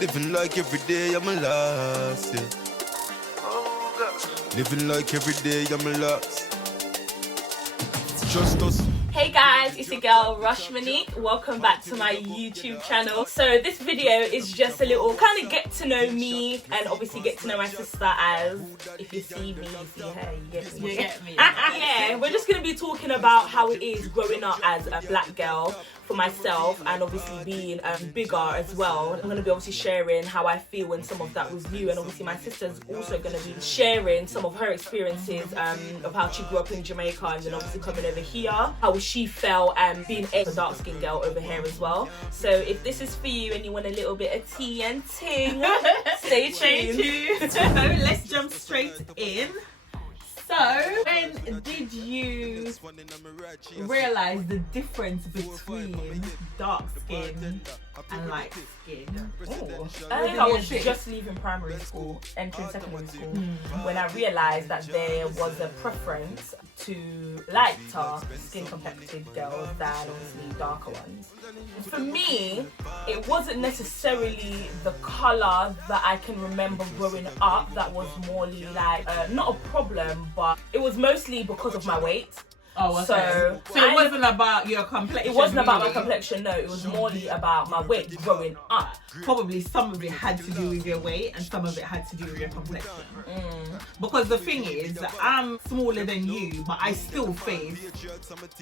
Living like every day I'm a loss, yeah. Living like every day I'm a loss. Trust us. Hey guys, it's your girl Rush Monique. Welcome back to my YouTube channel. So this video is just a little kind of get to know me and obviously get to know my sister, as if you see me, you see her, you get me. You get me. Yeah, we're just going to be talking about how it is growing up as a black girl for myself, and obviously being bigger as well. I'm going to be obviously sharing how I feel and some of that with you, and obviously my sister's also going to be sharing some of her experiences of how she grew up in Jamaica and then obviously coming over here, how she felt being a dark-skinned girl over here as well. So if this is for you and you want a little bit of tea and ting, stay tuned. So let's jump straight in. So, when did you realise the difference between dark skin and light skin? I think I was just leaving primary school, entering secondary school, when I realised that there was a preference to lighter skin complected girls than obviously darker ones. For me, it wasn't necessarily the colour that I can remember growing up that was more like, not a problem, but it was mostly because of my weight. Oh, okay. So it wasn't about your complexion. It wasn't about my really. complexion, no. It was morely about my weight growing up. Probably some of it had to do with your weight and some of it had to do with your complexion. Because the thing is, I'm smaller than you, but I still face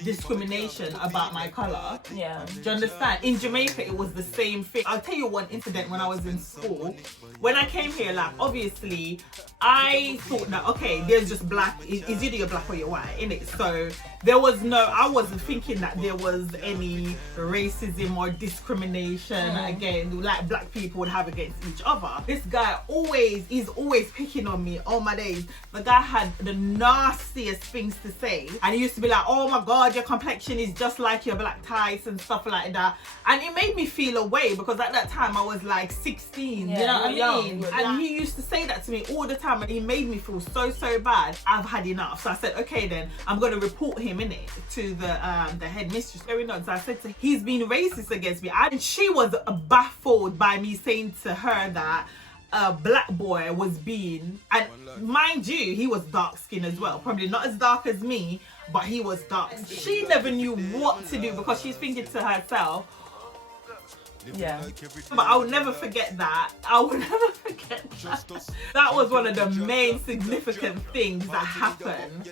discrimination about my colour. Yeah. Do you understand? In Jamaica, it was the same thing. I'll tell you one incident when I was in school. When I came here, like, obviously, I thought that, okay, there's just black, it's either you're black or you're white, innit? So there was I wasn't thinking that there was any racism or discrimination again, like black people would have against each other. This guy is always picking on me all my days. The guy had the nastiest things to say, and he used to be like, oh my god, your complexion is just like your black ties and stuff like that. And it made me feel away because at that time I was like 16, yeah, you know what I mean? And he used to say that to me all the time, and he made me feel so bad. I've had enough. So I said, okay then, I'm going to report him in it to the headmistress. Going on, so I said to him, he's been racist against me, and she was baffled by me saying to her that a black boy was being, and mind you, he was dark skinned as well, probably not as dark as me, but he was dark. She never knew what to do because she's thinking to herself, yeah. But I'll never forget that. I will never forget that. That was one of the main significant things that happened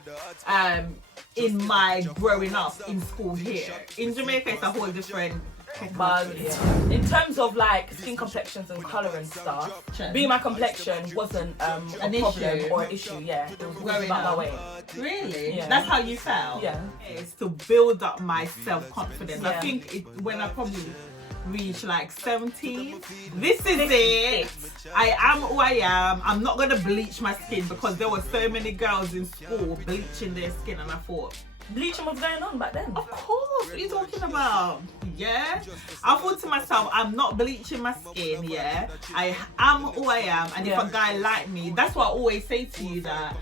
in my growing up in school here. In Jamaica, it's a whole different. But yeah. In terms of like skin complexions and colour and stuff, being my complexion wasn't a problem or an issue. Yeah, it was about my weight. Really? Yeah. That's how you felt? Yeah. It's to build up my self-confidence. Yeah. I think when I probably reach like 17, this is it. I am who I am. I'm not gonna bleach my skin because there were so many girls in school bleaching their skin, and I thought, Bleaching was going on back then. of course, what are you talking about? Yeah, I thought to myself, I'm not bleaching my skin. Yeah, I am who I am, and if a guy like me, that's what I always say to you, that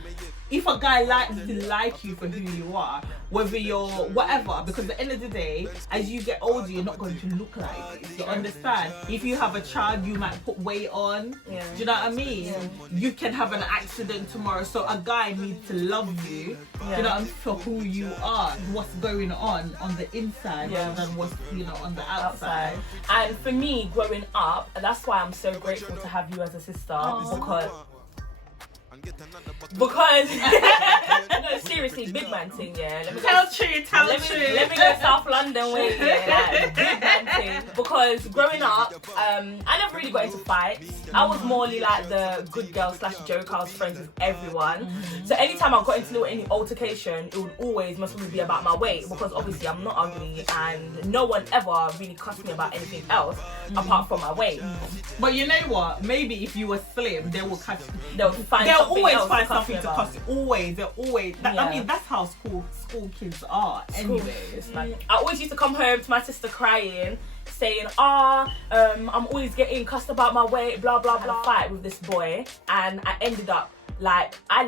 if a guy likes to like you for who you are, whether you're whatever, because at the end of the day, as you get older, you're not going to look like this. You understand? If you have a child, you might put weight on. Yeah. Do you know what I mean? Yeah. You can have an accident tomorrow, so a guy needs to love you. Do you know what I mean? For who you are, what's going on the inside, rather than what's on the outside. And for me, growing up, that's why I'm so grateful to have you as a sister. Because no, seriously, big man thing, yeah. Let me go South London way, yeah, like, big man thing. Because growing up, I never really got into fights. I was morely like the good girl / joke. I was friends with everyone. So anytime I got into any altercation, it would always mostly be about my weight, because obviously I'm not ugly and no one ever really cussed me about anything else apart from my weight. But you know what? Maybe if you were slim, they will catch. They'll always find something to cuss you. Always. I mean, that's how school kids are. Anyway, it's like I always used to come home to my sister crying, saying, I'm always getting cussed about my weight, blah blah blah. Fight with this boy, and I ended up like I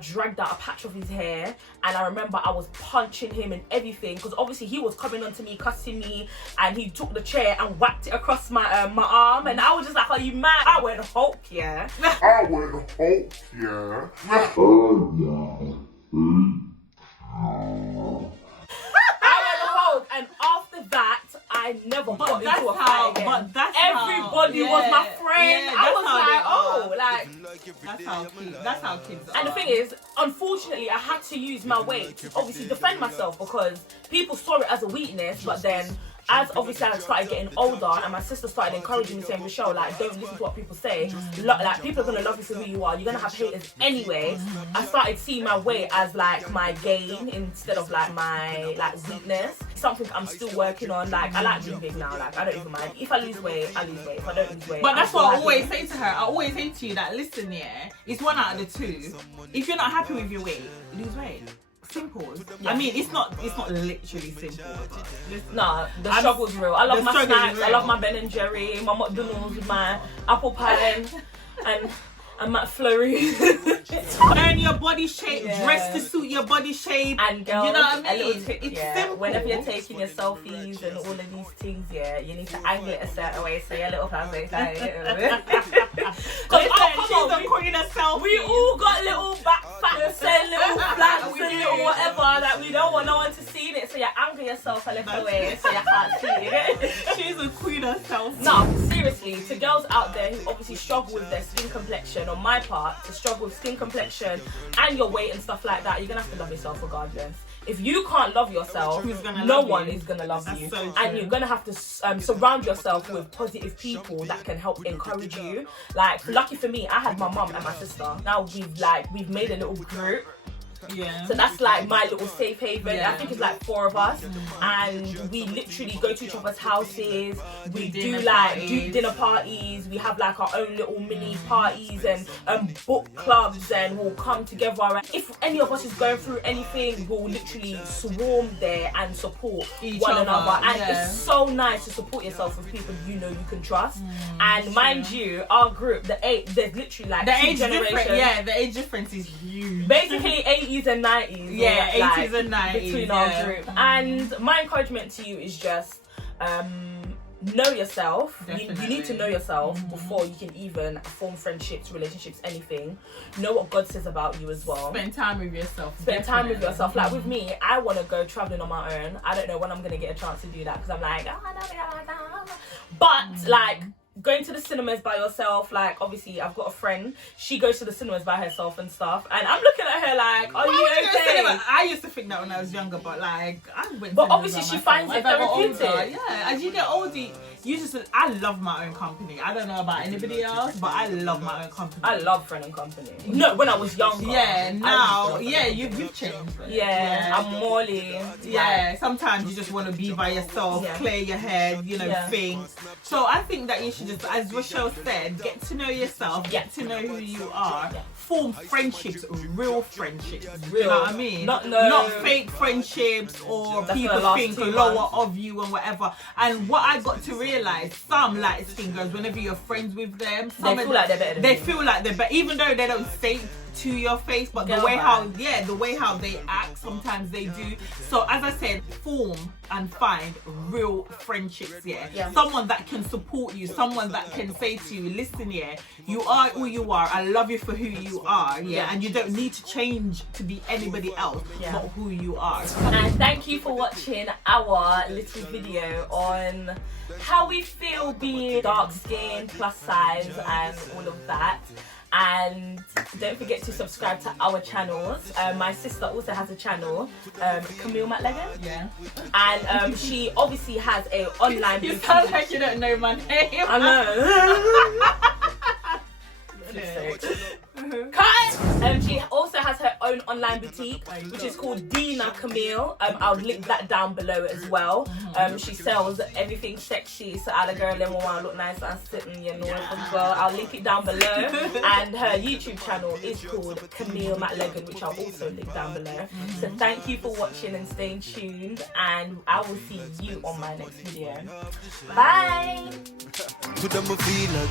dragged out a patch of his hair, and I remember I was punching him and everything, because obviously he was coming onto me, cussing me, and he took the chair and whacked it across my arm, and I was just like, are you mad? I went Hulk, yeah. I went Hulk, yeah. And after that, I never got into a how- fight again. but that's Everybody how- was my yeah, friend. yeah, I that's was how like, they oh, are. like. That's how kids are. And the thing is, unfortunately, I had to use my weight to obviously defend myself, because people saw it as a weakness, but then as obviously I started getting older and my sister started encouraging me, saying, Michelle, like, don't listen to what people say. Like, people are gonna love you for who you are. You're gonna have haters anyway. I started seeing my weight as like my gain instead of like my weakness. Something I'm still working on. Like, I like being big now. Like, I don't even mind. If I lose weight, I lose weight. If I don't lose weight, But that's what I happy. always say to her. I always say to you that, listen, yeah, it's one out of the two. If you're not happy with your weight, lose weight. Simple. Yeah. I mean, it's not literally simple. Nah, the struggle's real. I love the my struggle is snacks. I real. love my Ben and Jerry, my McDonald's with my apple pie and McFlurry. Earn your body shape, Yeah. dress to suit your body shape. And girls, you know what I a little mean? tip, It's yeah. simple. Whenever you're taking your selfies and all of these things, yeah, you need to angle it a certain way so your little family like, Listen, she's the queen herself. we all got little back fats and little flaps We and do. little whatever that we don't want no one to see it, so you angle yourself a little way so you can't see it. She's a queen herself. No, seriously, to girls out there who obviously struggle with their skin complexion, on my part, to struggle with skin complexion and your weight and stuff like that, you're gonna have to love yourself regardless. If you can't love yourself, Who's gonna no love one you? is gonna love That's you. so true. And you're gonna have to surround yourself with positive people that can help encourage you. Like, lucky for me, I had my mum and my sister. Now we've made a little group. Yeah. So that's like my little safe haven. Yeah. I think it's like 4 of us, and we literally go to each other's houses. We do dinner like parties. dinner parties. We have like our own little mini parties and book clubs, and we'll come together. And if any of us is going through anything, we'll literally swarm there and support Each one other, another. And yeah. it's so nice to support yourself with people you know you can trust. And mind you, our group, there's literally like The 2 age generations. difference, yeah, the age difference is huge. Basically 80s and 90s. Yeah, or, like, 80s and 90s, between yeah. our group. And my encouragement to you is just know yourself. You need to Definitely. know yourself before you can even form friendships, relationships, anything. Know what God says about you as well. Spend time with yourself. Spend time with definitely. yourself. Like with me, I want to go traveling on my own. I don't know when I'm gonna get a chance to do that, because I'm like, oh, I don't know. But like, going to the cinemas by yourself, like, obviously I've got a friend, she goes to the cinemas by herself and stuff, and I'm looking at her like, are Why you would go to okay? cinema? I used to think that when I was younger, but like, I went. But cinemas obviously by she myself. finds it As I got therapeutic. older, yeah, as you get older, you just. I love my own company. I don't know about anybody else, but I love my own company. I love friend and company. No, when I was younger. Yeah, I now, used to yeah, love you've changed. But Yeah, I'm Molly. Yeah, sometimes you just want to be by yourself, Yeah. clear your head, you know, Yeah. think. So I think that you should just, as Rochelle said, get to know yourself, get to know who you are, Yeah. form friendships, real friendships. You Real. know what I mean? Not fake friendships or That's people gonna last think 2 lower months. of you and whatever. And what I got to realize, some light skin girls, whenever you're friends with them, They feel like they're better than they you. feel like they're better, even though they don't say to your face, but the Girl way how vibe. the way how they act, sometimes they do. So as I said, form and find real friendships, Yeah. someone that can support you, someone that can say to you, listen, you are who you are, I love you for who you are, Yeah. and you don't need to change to be anybody else, Yeah. but who you are. And thank you for watching our little video on how we feel being dark skin, plus size, and all of that. And don't forget to subscribe to our channels. My sister also has a channel, Camille McLegan, Yeah. and she obviously has a online You boutique. sound like you don't know my name. I know. Cut! She also has her own online boutique, which is called Dina Camille. I'll link that down below as well. She sells everything sexy, so all the girl them want to look nice and sitting, you know, as well. I'll link it down below. And her YouTube channel is called Camille McLegan, which I'll also link down below. So thank you for watching and staying tuned, and I will see you on my next video. Bye! To them I feel like